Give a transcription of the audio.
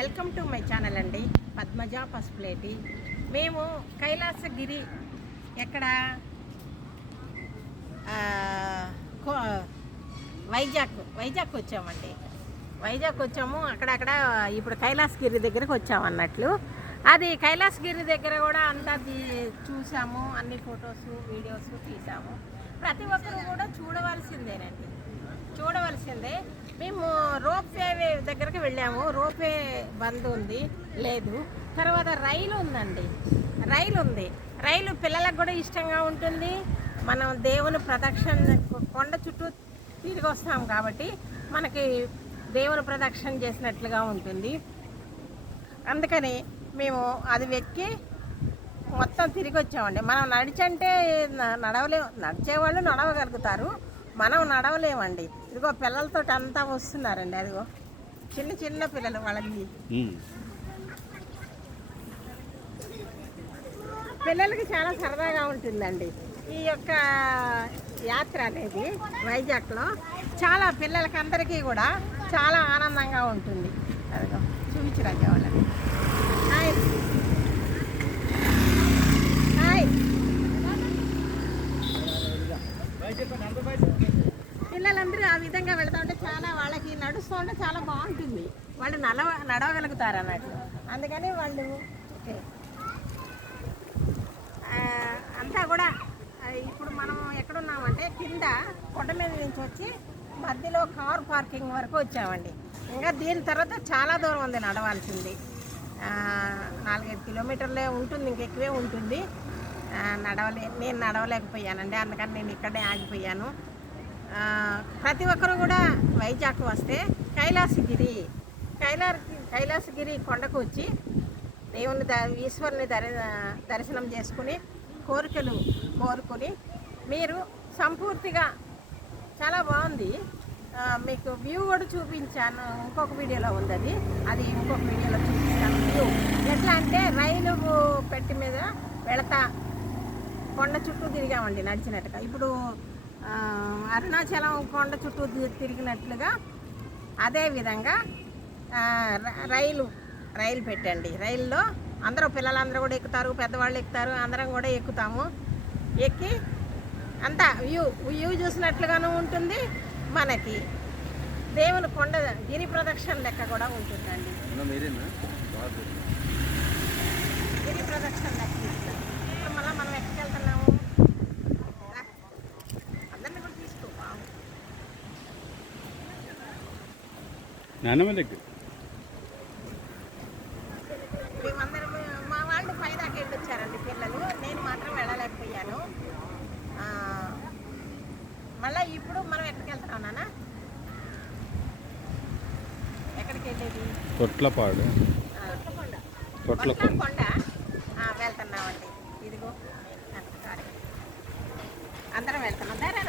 Welcome to my channel అండి, పద్మజ పసుపులేటి. మేము కైలాసగిరి ఎక్కడ వైజాగ్ వచ్చామండి. వైజాగ్ వచ్చాము. అక్కడక్కడ ఇప్పుడు కైలాసగిరి దగ్గరకు వచ్చాము అన్నట్లు. అది కైలాసగిరి దగ్గర కూడా అంతా చూసాము, అన్ని ఫొటోస్ వీడియోస్ తీసాము. ప్రతి ఒక్కరు కూడా చూడవలసిందేనండి, చూడవలసిందే. మేము రోప్వే దగ్గరికి వెళ్ళాము. రోప్వే బంద్ ఉంది, లేదు. తర్వాత రైలు ఉందండి, రైలు ఉంది. రైలు పిల్లలకు కూడా ఇష్టంగా ఉంటుంది. మనం దేవుని ప్రదక్షిణ కొండ చుట్టూ తిరిగి వస్తాం కాబట్టి మనకి దేవుని ప్రదక్షిణ చేసినట్లుగా ఉంటుంది. అందుకని మేము అది ఎక్కి మొత్తం తిరిగి వచ్చామండి. మనం నడిచంటే నడిచేవాళ్ళు నడవగలుగుతారు, మనం నడవలేమండి. ఇదిగో పిల్లలతో అంతా వస్తున్నారండి. అదిగో చిన్న చిన్న పిల్లలు, వాళ్ళకి పిల్లలకి చాలా సరదాగా ఉంటుందండి ఈ యొక్క యాత్ర అనేది. వైజాగ్లో చాలా పిల్లలకి అందరికీ కూడా చాలా ఆనందంగా ఉంటుంది. అదిగో చూపించరండి వాళ్ళని. Hi hi. పిల్లలందరూ ఆ విధంగా వెళతా ఉంటే చాలా వాళ్ళకి నడుస్తూ ఉంటే చాలా బాగుంటుంది. వాళ్ళు నడవగలుగుతారు అన్నట్లు. అందుకని వాళ్ళు అంతా కూడా ఇప్పుడు మనం ఎక్కడున్నామంటే కింద కొండ మీద నుంచి వచ్చి మధ్యలో కార్ పార్కింగ్ వరకు వచ్చామండి. ఇంకా దీని తర్వాత చాలా దూరం ఉంది నడవాల్సింది. 4-5 కిలోమీటర్లే ఉంటుంది, ఇంకెక్కువే ఉంటుంది. నేను నడవలేకపోయానండి, అందుకని నేను ఇక్కడే ఆగిపోయాను. ప్రతి ఒక్కరు కూడా వైజాగ్ వస్తే కైలాసగిరి కొండకు వచ్చి దేవుని ఈశ్వరుని దర్శనం చేసుకుని కోరికలు కోరుకొని మీరు సంపూర్తిగా చాలా బాగుంది. మీకు వ్యూ కూడా చూపించాను, ఇంకొక వీడియోలో ఉంది. అది ఇంకొక వీడియోలో చూపిస్తాను. వ్యూ ఎట్లా అంటే రైలు పెట్టి మీద వెళతా కొండ చుట్టూ తిరిగామండి నడిచినట్టుగా. ఇప్పుడు అరుణాచలం కొండ చుట్టూ తిరిగినట్లుగా అదేవిధంగా రైలు పెట్టండి. రైల్లో అందరూ పిల్లలందరూ కూడా ఎక్కుతారు, పెద్దవాళ్ళు ఎక్కుతారు, అందరం కూడా ఎక్కుతాము. ఎక్కి అంతా వ్యూ చూసినట్లుగాను ఉంటుంది. మనకి దేవుని కొండ గిరి ప్రదక్షిణ లెక్క కూడా ఉంటుందండి. గిరి ప్రదక్షిణ లెక్క ఇప్పుడు మళ్ళీ మనం ఎక్కడికి వెళ్తున్నాము, అందరినీ కూడా తీసుకో. మేమందరం మా వాళ్ళు పైదాకా వెళ్ళొచ్చారండి పిల్లలు, నేను మాత్రం వెళ్ళలేకపోయాను. మళ్ళీ ఇప్పుడు మనం ఎక్కడికి వెళ్తున్నాం నాన్న? ఎక్కడికి వెళ్ళేది? తొట్లపాడు కొండ వెళ్తున్నామండి. ఇదిగో అందరం వెళ్తున్నాం. దారా